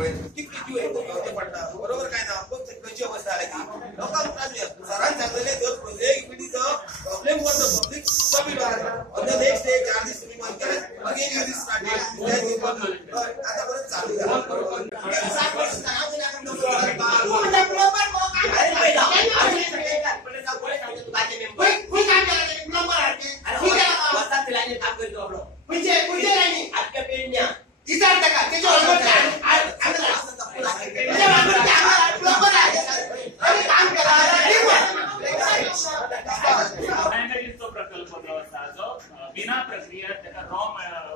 किती जीव येतो घेवचे पडटा बरोबर काय ना खंयची अवस्था आल्या की लोकांक सरान सांगलेले जर प्रोजेक्ट पिडीचो प्रॉब्लेम कोण public submit on the next day 4 दीस तुम्ही बंद केले अगेन यू स्टार्टेड आता परत चालू बिना प्रक्रिया रॉ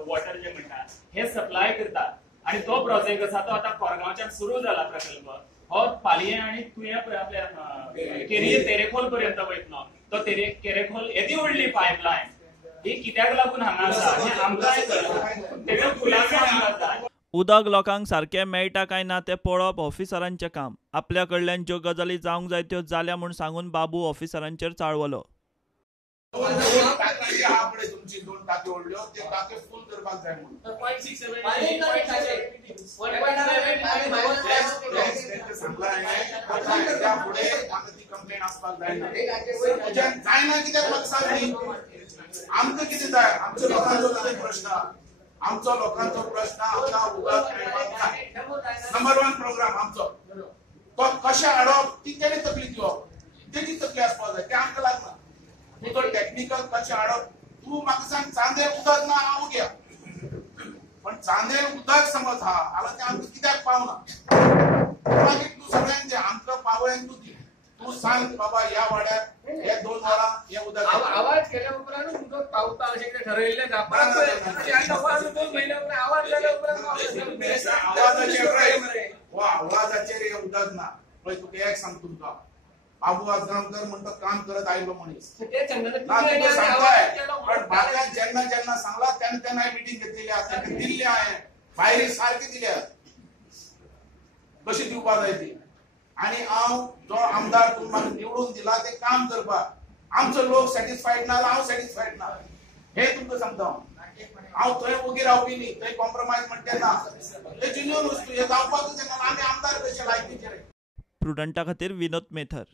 वॉटर जे म्हणतात हे सप्लाय करतात आणि तो प्रोजेक्ट आसा तो आता कोरगांवच्यान सुरू जाला प्रकल्प हो पालये आणि तुया आपल्या केरिये तेरेखोल पर्यंत वयतलो तो केरेखोल येदी व्हडली पायपलायन ही कित्याक लागून हांगा आसा हे आमकां तेगे खुलासो जाता। उदक लोकांक सारकें मेळटा काय ना तें पळोवप ऑफिसरांचें काम। आपल्या कडल्यान ज्यो गजाली जावंक जाय त्यो जाल्या म्हूण सांगून बाबू ऑफिसरांचेर चाळवलो। तुमची 2 टाकी ओढल्यो ते टाके फुल करपाक जाय म्हणून त्या पुढे ती कंप्लेन आसपाक जायना जायना कित्याक म्हाका सांग आमकां कितें जाय आमच्या लोकांचो प्रश्न आमचो लोकांचो प्रश्न आमकां उदक मेळपाक जाय नंबर 1 प्रोग्राम आमचो तो कशें हाडप ती तेणी तकली दिवप तेची तकली आसपाक जाय ते आमकां लागना तो टेक्निकल कशें हाडप तूं म्हाका सांग चांदे उदक ना हांव घ्या पण चांदे उदक समज हा आला ते आमकां कित्याक पावना मागीर तूं सगळ्यांचे आमकां पावळ्यान तूं दी तूं सांग बाबा ह्या वाड्यार हे 2 वरां हे उदक आवाज केल्या उपरांत उदक पावता अशें कितें ठरयल्लें ना आवाज 2 म्हयने उपरांत आवाज जाल्या उपरांत आवाजाचेर हे उदक ना पळय तुका एक सांग तुमकां बाबू आजगांवकर म्हणतो काम करत आयलो मनीस पण बाकीन जेन्ना जेन्ना सांगला तेन्ना मिटींग घेतलेली आसा दिल्ली हांवें फायरी सारकी दिल्या कशी दिवपा जाय ती आनी हांव जो आमदार तुमकां निवडून दिला ते काम करपाक आमचो लोक सॅटिस्फायड ना हांव सॅटिस्फायड ना हे तुमकां सांगता हांव थंय उगी रावपी न्ही थंय कॉम्प्रोमायज म्हणटा ना हे जुन्यून वस्तू हे जावपाकूच जायना आमी आमदार कशे लायकीचे रे। प्रुडंटा खातीर विनोद मेथर।